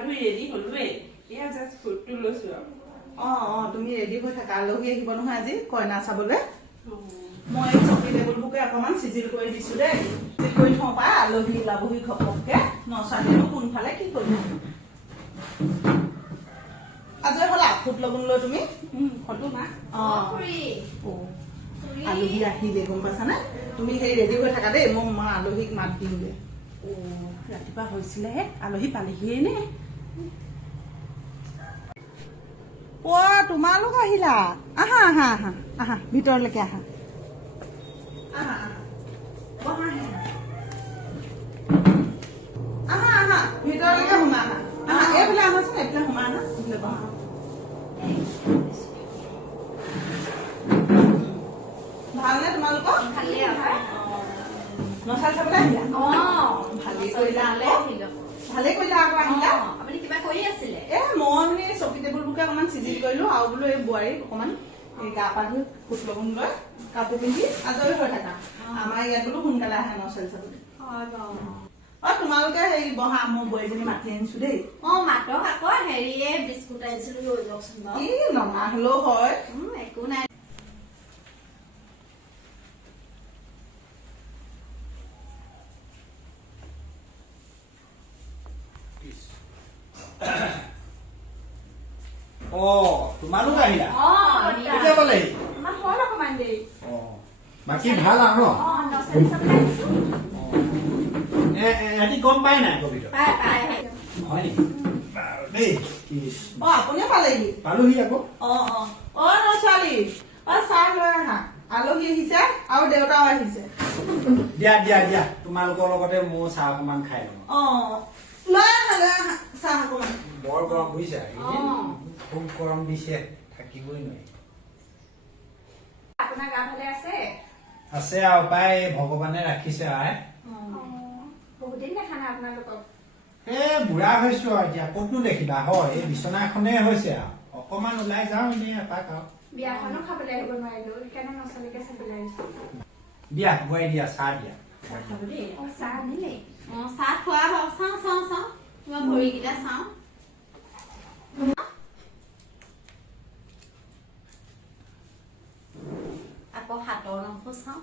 ধুই ৰেডি হলোৱে এয়া জাস্ট ফুটটো লৈছো তুমি ৰেডি হৈ থাকা আলহী আহিব নহয় আজি কইনা চাবলৈ মই চকী টেবুলবোৰকে অকমান চিজিল কৰি দিছো দেই চিজিল কৰি থওঁ পাই আলহী ওলাবহি ঘপককে নচালেনো কোনফালে কি কৰিব আজৰি হলা ফুট লগুণ লৈ তুমি ফটো মা আলহী আহিলে গম পাইছানে তুমি সেই ৰেডি হৈ থাকা দেই মই মা আলহীক মাত দিমগে ৰাতিপুৱা হৈছিলেহে আলহী পালেহিয়ে নে তোমালোক আহিলা আহা আহা আহা আহা ভিতৰলৈকে আহা আহা আহা আহা ভিতৰলৈকে সোমা আহা আহা এইফালে আহাচোন এইফালে সোমা আহা এইফালে বহা ভালনে তোমালোকৰ নচাল চাবলৈ আহিলা ভালেই কৰিলা ভালে কৰিলা আকৌ আহিলা আপুনি কিবা কৰি আছিলে মই মানে চকী টেবুলবোৰকে অকমান চিজিল কৰিলো আৰু বোলো এই বোৱাৰীক অকমান গা পা ধুই ফুট লগুণ লৈ কাপোৰ পিন্ধি আজৰি হৈ থাকা আমাৰ ইয়াত বোলো সোনকালে আহে নচেল চাবলৈ তোমালোকে হেৰি বহা মোৰ বোৱাৰীজনী মাতি আনিছো দেই মাতক আকৌ হেৰিয়ে বিস্কুট আনিছিলো লৈ যাওকচোন কি নমা হলেও হয় একো নাই তোমালোক আহিলা কেতিয়া পালেহি বাকী ভাল আৰু এহেঁতি গম পাই নাই কবিতা হয় নেকি দেই আপুনিও পালেহি পালোহি আকৌ ছোৱালী চাহ লৈ আহা আলহী আহিছে আৰু দেউতাও আহিছে দিয়া দিয়া দিয়া তোমালোকৰ লগতে মোৰ চাহ অকমান খাই লওঁ লৈ আহা চাহ অকমান বৰ গৰম বুজিছা খুব গৰম দিছে থাকিবই নোৱাৰি আপোনাৰ গা ভালে আছে আছে আৰু পাই ভগৱানে ৰাখিছে আই বহুত দিন দেখা নাই আপোনালোকক বুঢ়া হৈছো আৰু এতিয়া ক'তনো দেখিবা হয় এই বিচনা এখনে হৈছে আৰু অকমান ওলাই যাওঁ এনেই এপাক আৰু বিয়াখনো খাবলৈ আহিব নোৱাৰিলো সেইকাৰণে নচলিকে চাবলৈ আহিছো দিয়া বোৱাৰী দিয়া চাহ দিয়া চাহ আনিলে চাহ খোৱা বাৰু চাওঁ তোমাৰ ভৰিকেইটা চাওঁ আকৌ হাতৰ নখ চাওঁ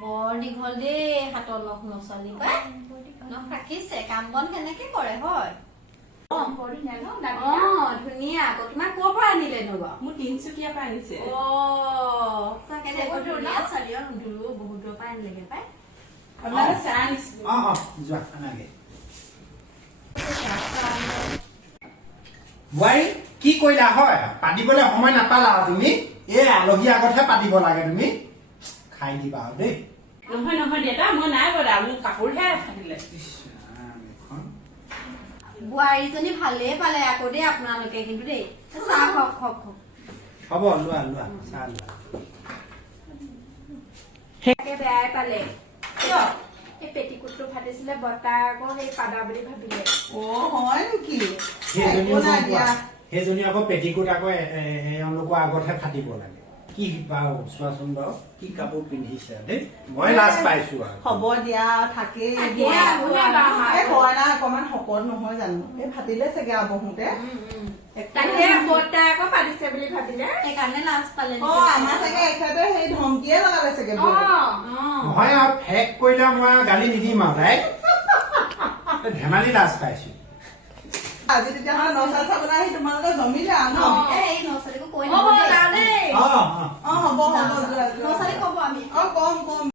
বৰ দীঘল দেই হাতৰ নখ নচলি নখ ৰাখিছে কাম বন কেনেকে কৰে হয় ধুনীয়া আকৌ তোমাক ক'ৰ পৰা আনিলে নো বাৰু মোৰ তিনচুকীয়াৰ পৰা আনিছে ধুনীয়া ছোৱালী নুধুৰো বহুত দূৰৰ পৰা আনিলেগে পাই আপোনালোকে চাহ আনিছিলো যোৱা আনাগে বোৱাৰী কি কৰিলা হয় পাতিবলৈ সময় নাপালা তুমি এই আলহী আগতহে পাতিব লাগে তুমি খাই দিবা আৰু দেই নহয় দেউতা মই নাই কৰা মোৰ কাপোৰহে ফাটিলে বোৱাৰীজনী ভালেই পালে আকৌ দেই আপোনালোকে কিন্তু দেই চাহ খওক হ'ব লোৱা চাহ লোৱা বেয়াই পালে এই পেটিকুটটো ফাটিছিলে বৰ্তাই আকৌ সেই পাদা বুলি ভাবিলে হয় নেকি সেইজনী আকৌ পেটিকুট আকৌ এওঁলোকৰ আগতহে ফাটিব লাগে কি বাৰু চোৱাচোন বাৰু কি কাপোৰ পিন্ধিছে দেই মই লাজ পাইছো আৰু হ'ব দিয়া থাকেই কইনা অকমান শকত নহয় জানো এই ফাটিলে চাগে আৰু বহুতে বৰ্তাই আকৌ পাতিছে বুলি ভাবিলে সেইকাৰণে লাজ পালে আমাৰ চাগে এখেতে সেই ধমকিয়ে লগালে চাগে নহয় আৰু ফেক কৰিলে মই গালি নিদিম আৰু তাইক ধেমালি লাজ পাইছো আজি তেতিয়াহ'লে নচাল চাবলৈ আহি তোমালোকে জমিলে আৰু ন নচালীকো কৈ হ'ব হ'ব নচালী কব আমি কম